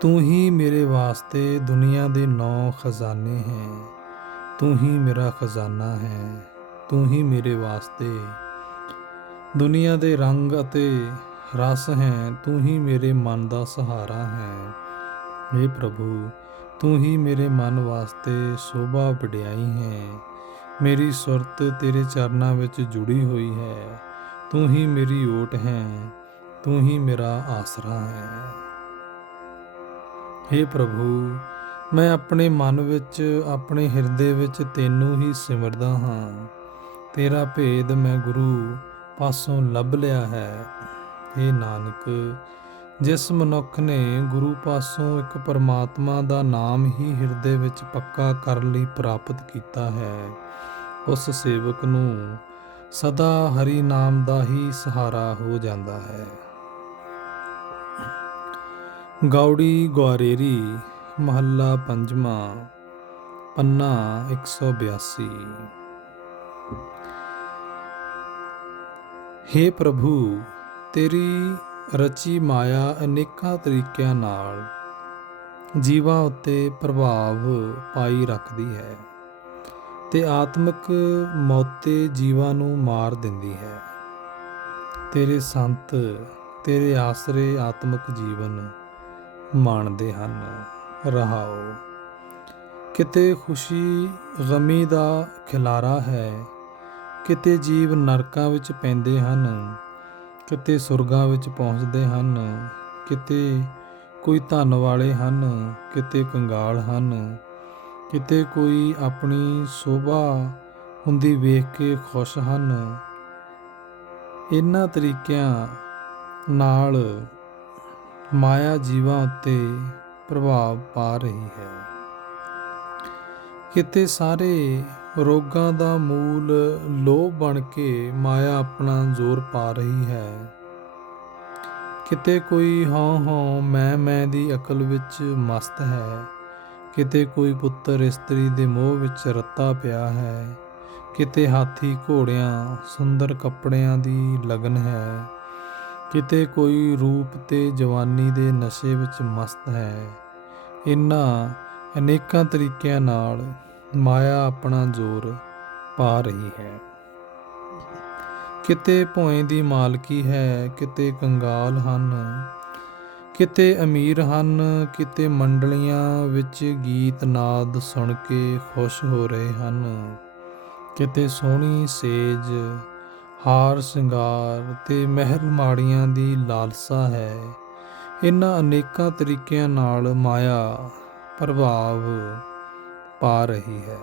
ਤੂੰ ਹੀ ਮੇਰੇ ਵਾਸਤੇ ਦੁਨੀਆ ਦੇ 9 ਖਜ਼ਾਨੇ ਹੈ। ਤੂੰ ਹੀ ਮੇਰਾ ਖਜ਼ਾਨਾ ਹੈ। ਤੂੰ ਹੀ ਮੇਰੇ ਵਾਸਤੇ ਦੁਨੀਆ ਦੇ ਰੰਗ ਅਤੇ ਰਸ ਹੈ। ਤੂੰ ਹੀ ਮੇਰੇ ਮਨ ਦਾ ਸਹਾਰਾ ਹੈ। ਹੇ ਪ੍ਰਭੂ, ਤੂੰ ਹੀ ਮੇਰੇ ਮਨ ਵਾਸਤੇ ਸੋਭਾ ਵਡਿਆਈ ਹੈ। ਮੇਰੀ ਸੁਰਤ ਤੇਰੇ ਚਰਨਾਂ ਵਿੱਚ ਜੁੜੀ ਹੋਈ ਹੈ। ਤੂੰ ਹੀ ਮੇਰੀ ਓਟ ਹੈ, ਤੂੰ ਹੀ ਮੇਰਾ ਆਸਰਾ ਹੈ। ਹੇ ਪ੍ਰਭੂ, ਮੈਂ ਆਪਣੇ ਮਨ ਵਿੱਚ, ਆਪਣੇ ਹਿਰਦੇ ਵਿੱਚ ਤੈਨੂੰ ਹੀ ਸਿਮਰਦਾ ਹਾਂ। ਤੇਰਾ ਭੇਦ ਮੈਂ ਗੁਰੂ ਪਾਸੋਂ ਲੱਭ ਲਿਆ ਹੈ। ਇਹ ਨਾਨਕ, ਜਿਸ ਮਨੁੱਖ ਨੇ ਗੁਰੂ ਪਾਸੋਂ ਇੱਕ ਪਰਮਾਤਮਾ ਦਾ ਨਾਮ ਹੀ ਹਿਰਦੇ ਵਿੱਚ ਪੱਕਾ ਕਰਨ ਲਈ ਪ੍ਰਾਪਤ ਕੀਤਾ ਹੈ, ਉਸ ਸੇਵਕ ਨੂੰ ਸਦਾ ਹਰੀ ਨਾਮ ਦਾ ਹੀ ਸਹਾਰਾ ਹੋ ਜਾਂਦਾ ਹੈ। ਗੌੜੀ ਗੁਆਰੇਰੀ, ਮਹੱਲਾ ਪੰਜਵਾਂ, ਪੰਨਾ 182। ਹੇ ਪ੍ਰਭੂ, ਤੇਰੀ ਰਚੀ ਮਾਇਆ ਅਨੇਕਾਂ ਤਰੀਕਿਆਂ ਨਾਲ ਜੀਵਾਂ ਉੱਤੇ ਪ੍ਰਭਾਵ ਪਾਈ ਰੱਖਦੀ ਹੈ ਤੇ ਆਤਮਿਕ ਮੌਤੇ ਜੀਵਾਂ ਨੂੰ ਮਾਰ ਦਿੰਦੀ ਹੈ। ਤੇਰੇ ਸੰਤ ਤੇਰੇ ਆਸਰੇ ਆਤਮਿਕ ਜੀਵਨ ਮਾਣਦੇ ਹਨ। ਰਹਾਓ। ਕਿਤੇ ਖੁਸ਼ੀ ਗਮੀ ਦਾ ਖਿਲਾਰਾ ਹੈ, ਕਿਤੇ ਜੀਵ ਨਰਕਾਂ ਵਿੱਚ ਪੈਂਦੇ ਹਨ, ਕਿਤੇ ਸੁਰਗਾਂ ਵਿੱਚ ਪਹੁੰਚਦੇ ਹਨ, ਕਿਤੇ ਕੋਈ ਧਨ ਵਾਲੇ ਹਨ, ਕਿਤੇ ਕੰਗਾਲ ਹਨ, ਕਿਤੇ ਕੋਈ ਆਪਣੀ ਸੋਭਾ ਹੁੰਦੀ ਵੇਖ ਕੇ ਖੁਸ਼ ਹਨ। ਇਹਨਾਂ ਤਰੀਕਿਆਂ ਨਾਲ ਮਾਇਆ ਜੀਵਾਂ ਉੱਤੇ ਪ੍ਰਭਾਵ ਪਾ ਰਹੀ ਹੈ। ਕਿਤੇ ਸਾਰੇ ਰੋਗਾਂ ਦਾ ਮੂਲ ਲੋਭ ਬਣ ਕੇ ਮਾਇਆ ਆਪਣਾ ਜ਼ੋਰ ਪਾ ਰਹੀ ਹੈ। ਕਿਤੇ ਕੋਈ ਹਉ ਮੈਂ ਦੀ ਅਕਲ ਵਿੱਚ ਮਸਤ ਹੈ, ਕਿਤੇ ਕੋਈ ਪੁੱਤਰ ਇਸਤਰੀ ਦੇ ਮੋਹ ਵਿੱਚ ਰੱਤਾ ਪਿਆ ਹੈ, ਕਿਤੇ ਹਾਥੀ ਘੋੜਿਆਂ ਸੁੰਦਰ ਕੱਪੜਿਆਂ ਦੀ ਲਗਨ ਹੈ, ਕਿਤੇ ਕੋਈ ਰੂਪ ਤੇ ਜਵਾਨੀ ਦੇ ਨਸ਼ੇ ਵਿੱਚ ਮਸਤ ਹੈ। ਇਹਨਾਂ ਅਨੇਕਾਂ ਤਰੀਕਿਆਂ ਨਾਲ ਮਾਇਆ ਆਪਣਾ ਜ਼ੋਰ ਪਾ ਰਹੀ ਹੈ। ਕਿਤੇ ਭੋਏ ਦੀ ਮਾਲਕੀ ਹੈ, ਕਿਤੇ ਕੰਗਾਲ ਹਨ, ਕਿਤੇ ਅਮੀਰ ਹਨ, ਕਿਤੇ ਮੰਡਲੀਆਂ ਵਿੱਚ ਗੀਤ ਨਾਦ ਸੁਣ ਕੇ ਖੁਸ਼ ਹੋ ਰਹੇ ਹਨ, ਕਿਤੇ ਸੋਹਣੀ ਸੇਜ ਹਾਰ ਸ਼ਿੰਗਾਰ ਤੇ ਮਹਿਲ ਮਾੜੀਆਂ ਦੀ ਲਾਲਸਾ ਹੈ। ਇਹਨਾਂ ਅਨੇਕਾਂ ਤਰੀਕਿਆਂ ਨਾਲ ਮਾਇਆ ਪ੍ਰਭਾਵ ਪਾ ਰਹੀ ਹੈ।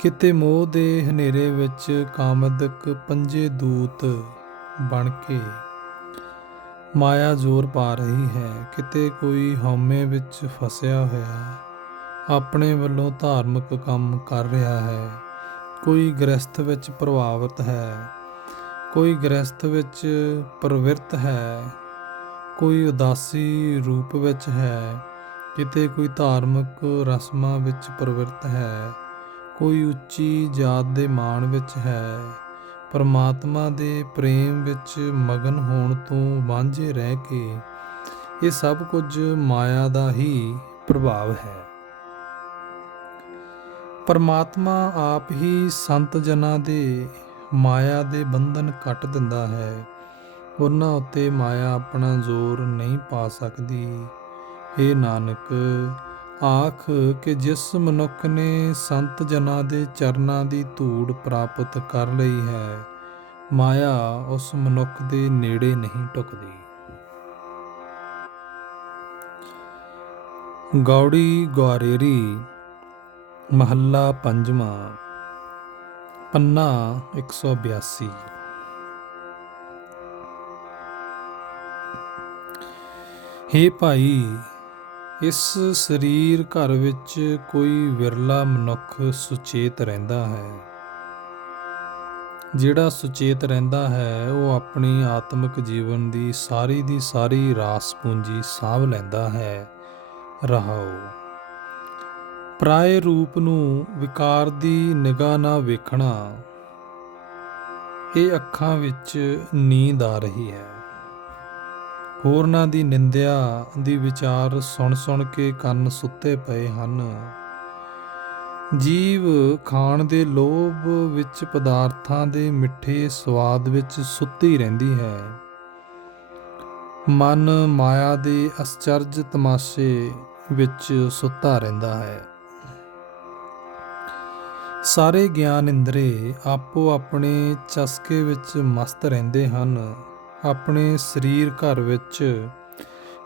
ਕਿਤੇ ਮੋਹ ਦੇ ਹਨੇਰੇ ਵਿੱਚ ਕਾਮਦਕ ਪੰਜੇ ਦੂਤ ਬਣ ਕੇ ਮਾਇਆ ਜ਼ੋਰ ਪਾ ਰਹੀ ਹੈ। ਕਿਤੇ ਕੋਈ ਹਉਮੈ ਵਿੱਚ ਫਸਿਆ ਹੋਇਆ ਆਪਣੇ ਵੱਲੋਂ ਧਾਰਮਿਕ ਕੰਮ ਕਰ ਰਿਹਾ ਹੈ। ਕੋਈ ਗ੍ਰਸਥ ਵਿੱਚ ਪ੍ਰਭਾਵਿਤ ਹੈ, ਕੋਈ ਗ੍ਰਸਥ ਵਿੱਚ ਪ੍ਰਵਿਰਤ ਹੈ, ਕੋਈ ਉਦਾਸੀ ਰੂਪ ਵਿੱਚ ਹੈ, ਕਿਤੇ ਕੋਈ ਧਾਰਮਿਕ ਰਸਮਾਂ ਵਿੱਚ ਪ੍ਰਵਿਰਤ ਹੈ, ਕੋਈ ਉੱਚੀ ਜਾਤ ਦੇ ਮਾਣ ਵਿੱਚ ਹੈ। ਪਰਮਾਤਮਾ ਦੇ ਪ੍ਰੇਮ ਵਿੱਚ ਮਗਨ ਹੋਣ ਤੋਂ ਵਾਂਝੇ ਰਹਿ ਕੇ ਇਹ ਸਭ ਕੁਝ ਮਾਇਆ ਦਾ ਹੀ ਪ੍ਰਭਾਵ ਹੈ। ਪਰਮਾਤਮਾ ਆਪ ਹੀ ਸੰਤ ਜਨਾਂ ਦੇ ਮਾਇਆ ਦੇ ਬੰਧਨ ਕੱਟ ਦਿੰਦਾ ਹੈ। ਉਹਨਾਂ ਉੱਤੇ ਮਾਇਆ ਆਪਣਾ ਜ਼ੋਰ ਨਹੀਂ ਪਾ ਸਕਦੀ। ਇਹ ਨਾਨਕ, ਆਖ ਕਿ ਜਿਸ ਮਨੁੱਖ ਨੇ ਸੰਤ ਜਨਾਂ ਦੇ ਚਰਨਾਂ ਦੀ ਧੂੜ ਪ੍ਰਾਪਤ ਕਰ ਲਈ ਹੈ, ਮਾਇਆ ਉਸ ਮਨੁੱਖ ਦੇ ਨੇੜੇ ਨਹੀਂ ਢੁਕਦੀ। ਗੌੜੀ ਗੁਆਰੇਰੀ, ਮਹੱਲਾ ਪੰਜਵਾਂ, ਪੰਨਾ 182। ਹੇ ਭਾਈ, ਇਸ ਸਰੀਰ ਘਰ ਵਿੱਚ ਕੋਈ ਵਿਰਲਾ ਮਨੁੱਖ ਸੁਚੇਤ ਰਹਿੰਦਾ ਹੈ। ਜਿਹੜਾ ਸੁਚੇਤ ਰਹਿੰਦਾ ਹੈ ਉਹ ਆਪਣੀ ਆਤਮਿਕ ਜੀਵਨ ਦੀ ਸਾਰੀ ਰਾਸ ਪੂੰਜੀ ਸਾਂਭ ਲੈਂਦਾ ਹੈ। ਰਹਾਓ। ਪਰਾਏ ਰੂਪ ਨੂੰ ਵਿਕਾਰ ਦੀ ਨਿਗਾਹ ਨਾਲ ਵੇਖਣਾ, ਇਹ ਅੱਖਾਂ ਵਿੱਚ ਨੀਂਦ ਆ ਰਹੀ ਹੈ। ਹੋਰਨਾਂ ਦੀ ਨਿੰਦਿਆ ਦੀ ਵਿਚਾਰ ਸੁਣ ਕੇ ਕੰਨ ਸੁੱਤੇ ਪਏ ਹਨ। ਜੀਵ ਖਾਣ ਦੇ ਲੋਭ ਵਿੱਚ, ਪਦਾਰਥਾਂ ਦੇ ਮਿੱਠੇ ਸਵਾਦ ਵਿੱਚ ਸੁੱਤੀ ਰਹਿੰਦੀ ਹੈ। ਮਨ ਮਾਇਆ ਦੇ ਅਸਚਰਜ ਤਮਾਸ਼ੇ ਵਿੱਚ ਸੁੱਤਾ ਰਹਿੰਦਾ ਹੈ। ਸਾਰੇ ਗਿਆਨ ਇੰਦਰੇ ਆਪੋ ਆਪਣੇ ਚਸਕੇ ਵਿੱਚ ਮਸਤ ਰਹਿੰਦੇ ਹਨ। ਆਪਣੇ ਸਰੀਰ ਘਰ ਵਿੱਚ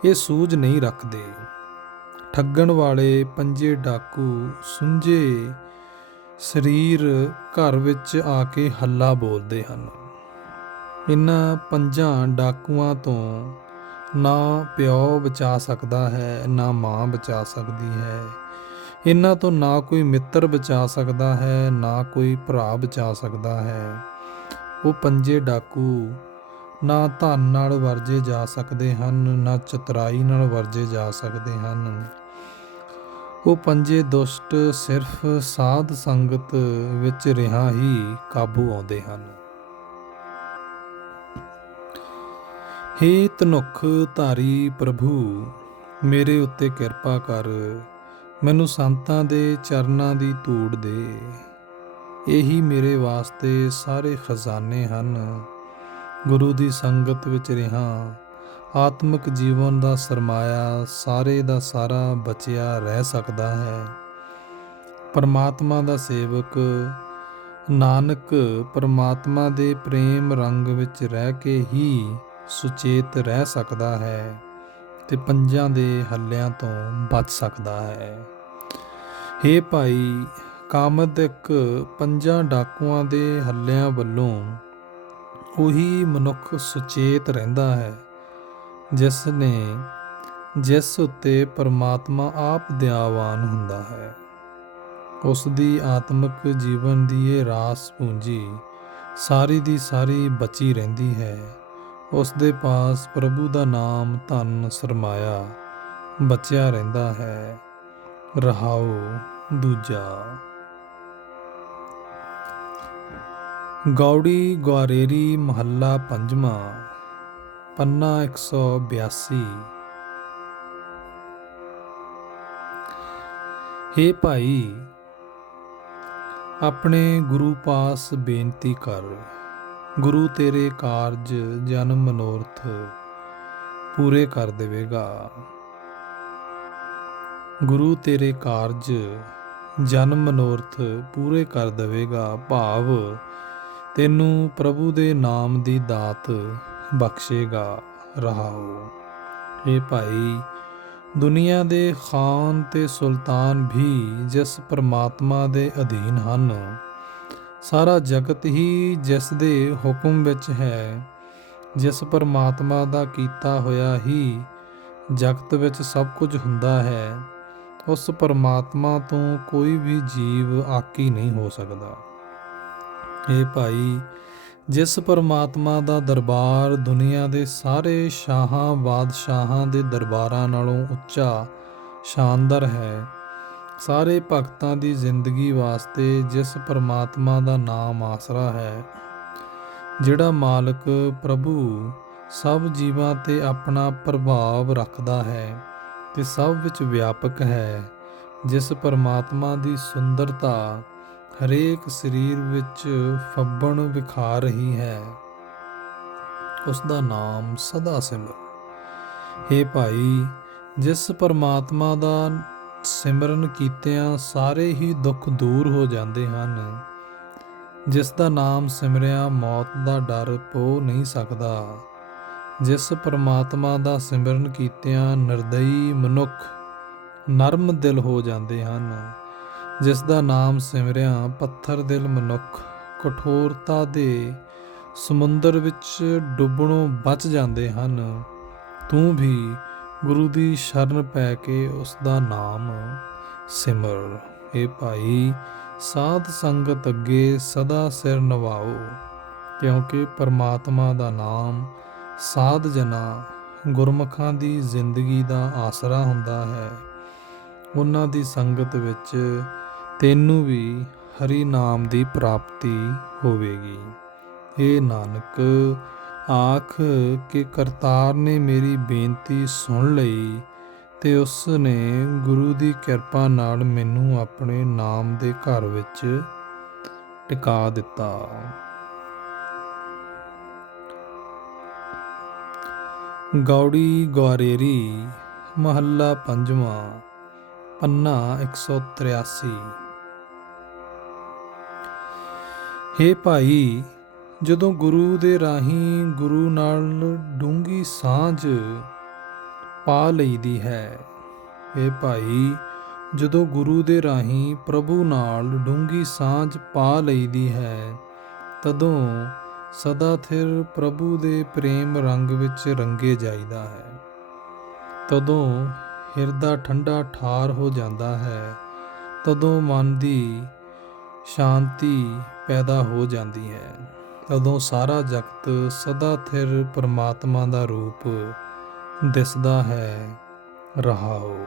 ਇਹ ਸੂਝ ਨਹੀਂ ਰੱਖਦੇ। ਠੱਗਣ ਵਾਲੇ ਪੰਜੇ ਡਾਕੂ ਸੁੰਝੇ ਸਰੀਰ ਘਰ ਵਿੱਚ ਆ ਕੇ ਹੱਲਾ ਬੋਲਦੇ ਹਨ। ਇਹਨਾਂ ਪੰਜਾਂ ਡਾਕੂਆਂ ਤੋਂ ਨਾ ਪਿਓ ਬਚਾ ਸਕਦਾ ਹੈ, ਨਾ ਮਾਂ ਬਚਾ ਸਕਦੀ ਹੈ। ਇਹਨਾਂ ਤੋਂ ਨਾ ਕੋਈ ਮਿੱਤਰ ਬਚਾ ਸਕਦਾ ਹੈ, ਨਾ ਕੋਈ ਭਰਾ ਬਚਾ ਸਕਦਾ ਹੈ। ਉਹ ਪੰਜੇ ਡਾਕੂ ਨਾ ਧਨ ਨਾਲ ਵਰਜੇ ਜਾ ਸਕਦੇ ਹਨ, ਨਾ ਚਤੁਰਾਈ ਨਾਲ ਵਰਜੇ ਜਾ ਸਕਦੇ ਹਨ। ਉਹ ਪੰਜੇ ਦੁਸ਼ਟ ਸਿਰਫ ਸਾਧ ਸੰਗਤ ਵਿੱਚ ਰਿਹਾ ਹੀ ਕਾਬੂ ਆਉਂਦੇ ਹਨ। ਹੇ ਧਨੁਖ ਧਾਰੀ ਪ੍ਰਭੂ, ਮੇਰੇ ਉੱਤੇ ਕਿਰਪਾ ਕਰ, ਮੈਨੂੰ ਸੰਤਾਂ ਦੇ ਚਰਨਾਂ ਦੀ ਧੂੜ ਦੇ। ਇਹੀ ਮੇਰੇ ਵਾਸਤੇ ਸਾਰੇ ਖਜ਼ਾਨੇ ਹਨ। ਗੁਰੂ ਦੀ ਸੰਗਤ ਵਿੱਚ ਰਿਹਾ ਆਤਮਿਕ ਜੀਵਨ ਦਾ ਸਰਮਾਇਆ ਸਾਰੇ ਦਾ ਸਾਰਾ ਬਚਿਆ ਰਹਿ ਸਕਦਾ ਹੈ। ਪਰਮਾਤਮਾ ਦਾ ਸੇਵਕ ਨਾਨਕ ਪਰਮਾਤਮਾ ਦੇ ਪ੍ਰੇਮ ਰੰਗ ਵਿੱਚ ਰਹਿ ਕੇ ਹੀ ਸੁਚੇਤ ਰਹਿ ਸਕਦਾ ਹੈ ਤੇ ਪੰਜਾਂ ਦੇ ਹੱਲਿਆਂ ਤੋਂ ਬਚ ਸਕਦਾ ਹੈ। ਹੇ ਭਾਈ, ਕਾਮਦਿਕ ਪੰਜਾਂ ਡਾਕੂਆਂ ਦੇ ਹੱਲਿਆਂ ਵੱਲੋਂ ਉਹੀ ਮਨੁੱਖ ਸੁਚੇਤ ਰਹਿੰਦਾ ਹੈ ਜਿਸ ਉੱਤੇ ਪਰਮਾਤਮਾ ਆਪ ਦਇਆਵਾਨ ਹੁੰਦਾ ਹੈ। ਉਸ ਦੀ ਆਤਮਿਕ ਜੀਵਨ ਦੀ ਇਹ ਰਾਸ ਪੂੰਜੀ ਸਾਰੀ ਦੀ ਸਾਰੀ ਬਚੀ ਰਹਿੰਦੀ ਹੈ। ਉਸ ਦੇ ਪਾਸ ਪ੍ਰਭੂ ਦਾ ਨਾਮ ਧਨ ਸਰਮਾਇਆ ਬਚਿਆ ਰਹਿੰਦਾ ਹੈ। ਰਹਾਉ ਦੂਜਾ। ਗੌੜੀ ਗੁਆਰੇਰੀ ਮਹੱਲਾ ਪੰਜਵਾਂ, ਪੰਨਾ 182। ਹੇ ਭਾਈ, ਆਪਣੇ ਗੁਰੂ ਪਾਸ ਬੇਨਤੀ ਕਰ। ਗੁਰੂ ਤੇਰੇ ਕਾਰਜ ਜਨਮ ਮਨੋਰਥ ਪੂਰੇ ਕਰ ਦੇਵੇਗਾ। ਗੁਰੂ ਤੇਰੇ ਕਾਰਜ ਜਨਮ ਮਨੋਰਥ ਪੂਰੇ ਕਰ ਦੇਵੇਗਾ। ਭਾਵ ਤੈਨੂੰ ਪ੍ਰਭੂ ਦੇ ਨਾਮ ਦੀ ਦਾਤ ਬਖਸ਼ੇਗਾ। ਰਹਾਓ। ਹੇ ਭਾਈ, ਦੁਨੀਆ ਦੇ ਖਾਨ ਤੇ ਸੁਲਤਾਨ ਵੀ ਜਿਸ ਪਰਮਾਤਮਾ ਦੇ ਅਧੀਨ ਹਨ, ਸਾਰਾ ਜਗਤ ਹੀ ਜਿਸ ਦੇ ਹੁਕਮ ਵਿੱਚ ਹੈ, ਜਿਸ ਪਰਮਾਤਮਾ ਦਾ ਕੀਤਾ ਹੋਇਆ ਹੀ ਜਗਤ ਵਿੱਚ ਸਭ ਕੁਝ ਹੁੰਦਾ ਹੈ, ਉਸ ਪਰਮਾਤਮਾ ਤੋਂ ਕੋਈ ਵੀ ਜੀਵ ਆਕੀ ਨਹੀਂ ਹੋ ਸਕਦਾ। ਹੇ ਭਾਈ, ਜਿਸ ਪਰਮਾਤਮਾ ਦਾ ਦਰਬਾਰ ਦੁਨੀਆ ਦੇ ਸਾਰੇ ਸ਼ਾਹਾਂ ਬਾਦਸ਼ਾਹਾਂ ਦੇ ਦਰਬਾਰਾਂ ਨਾਲੋਂ ਉੱਚਾ ਸ਼ਾਨਦਾਰ ਹੈ, ਸਾਰੇ ਭਗਤਾਂ ਦੀ ਜ਼ਿੰਦਗੀ ਵਾਸਤੇ ਜਿਸ ਪਰਮਾਤਮਾ ਦਾ ਨਾਮ ਆਸਰਾ ਹੈ, ਜਿਹੜਾ ਮਾਲਕ ਪ੍ਰਭੂ ਸਭ ਜੀਵਾਂ ਤੇ ਆਪਣਾ ਪ੍ਰਭਾਵ ਰੱਖਦਾ ਹੈ ਤੇ ਸਭ ਵਿੱਚ ਵਿਆਪਕ ਹੈ, ਜਿਸ ਪਰਮਾਤਮਾ ਦੀ ਸੁੰਦਰਤਾ ਹਰੇਕ ਸਰੀਰ ਵਿੱਚ ਫੱਬਣ ਵਿਖਾ ਰਹੀ ਹੈ, ਉਸ ਦਾ ਨਾਮ ਸਦਾ ਸਿਮਰ। ਹੇ ਭਾਈ, ਜਿਸ ਪਰਮਾਤਮਾ ਦਾ ਸਿਮਰਨ ਕੀਤਿਆਂ ਸਾਰੇ ਹੀ ਦੁੱਖ ਦੂਰ ਹੋ ਜਾਂਦੇ ਹਨ, ਜਿਸ ਦਾ ਨਾਮ ਸਿਮਰਿਆ ਮੌਤ ਦਾ ਡਰ ਪੋ ਨਹੀਂ ਸਕਦਾ, ਜਿਸ ਪਰਮਾਤਮਾ ਦਾ ਸਿਮਰਨ ਕੀਤਿਆਂ ਨਿਰਦਈ ਮਨੁੱਖ ਨਰਮ ਦਿਲ ਹੋ ਜਾਂਦੇ ਹਨ, ਜਿਸ ਦਾ ਨਾਮ ਸਿਮਰਿਆ ਪੱਥਰ ਦਿਲ ਮਨੁੱਖ ਕਠੋਰਤਾ ਦੇ ਸਮੁੰਦਰ ਵਿੱਚ ਡੁੱਬਣੋਂ ਬਚ ਜਾਂਦੇ ਹਨ, ਤੂੰ ਵੀ ਗੁਰੂ ਦੀ ਸ਼ਰਨ ਪੈ ਕੇ ਉਸ ਦਾ ਨਾਮ ਸਿਮਰ। ਹੇ ਭਾਈ, ਸਾਧ ਸੰਗਤ ਅੱਗੇ ਸਦਾ ਸਿਰ ਨਵਾਓ, ਕਿਉਂਕਿ ਪਰਮਾਤਮਾ ਦਾ ਨਾਮ ਸਾਧ ਜਨਾਂ ਗੁਰਮੁਖਾਂ ਦੀ ਜ਼ਿੰਦਗੀ ਦਾ ਆਸਰਾ ਹੁੰਦਾ ਹੈ। ਉਹਨਾਂ ਦੀ ਸੰਗਤ ਵਿੱਚ ਤੈਨੂੰ ਵੀ ਹਰੀ ਨਾਮ ਦੀ ਪ੍ਰਾਪਤੀ ਹੋਵੇਗੀ। ਹੇ ਨਾਨਕ, ਆਖ ਕਿ ਕਰਤਾਰ ਨੇ ਮੇਰੀ ਬੇਨਤੀ ਸੁਣ ਲਈ ਤੇ ਉਸ ਨੇ ਗੁਰੂ ਦੀ ਕਿਰਪਾ ਨਾਲ ਮੈਨੂੰ ਆਪਣੇ ਨਾਮ ਦੇ ਘਰ ਵਿੱਚ ਟਿਕਾ ਦਿੱਤਾ। ਗੌੜੀ ਗੁਆਰੇਰੀ ਮਹੱਲਾ ਪੰਜਵਾਂ, ਪੰਨਾ 183। ਹੇ ਭਾਈ, ਜਦੋਂ ਗੁਰੂ ਦੇ ਰਾਹੀਂ ਗੁਰੂ ਨਾਲ ਡੂੰਘੀ ਸਾਂਝ ਪਾ ਲਈਦੀ ਹੈ, ਹੇ ਭਾਈ, ਜਦੋਂ ਗੁਰੂ ਦੇ ਰਾਹੀਂ ਪ੍ਰਭੂ ਨਾਲ ਡੂੰਘੀ ਸਾਂਝ ਪਾ ਲਈਦੀ ਹੈ, ਤਦੋਂ ਸਦਾ ਥਿਰ ਪ੍ਰਭੂ ਦੇ ਪ੍ਰੇਮ ਰੰਗ ਵਿੱਚ ਰੰਗੇ ਜਾਈਦਾ ਹੈ। ਤਦੋਂ ਹਿਰਦਾ ਠੰਡਾ ਠਾਰ ਹੋ ਜਾਂਦਾ ਹੈ। ਤਦੋਂ ਮਨ ਦੀ ਸ਼ਾਂਤੀ ਪੈਦਾ ਹੋ ਜਾਂਦੀ ਹੈ। ਤਦੋਂ ਸਾਰਾ ਜਗਤ ਸਦਾ ਥਿਰ ਪਰਮਾਤਮਾ ਦਾ ਰੂਪ ਦਿਸਦਾ ਹੈ। ਰਹਾਓ।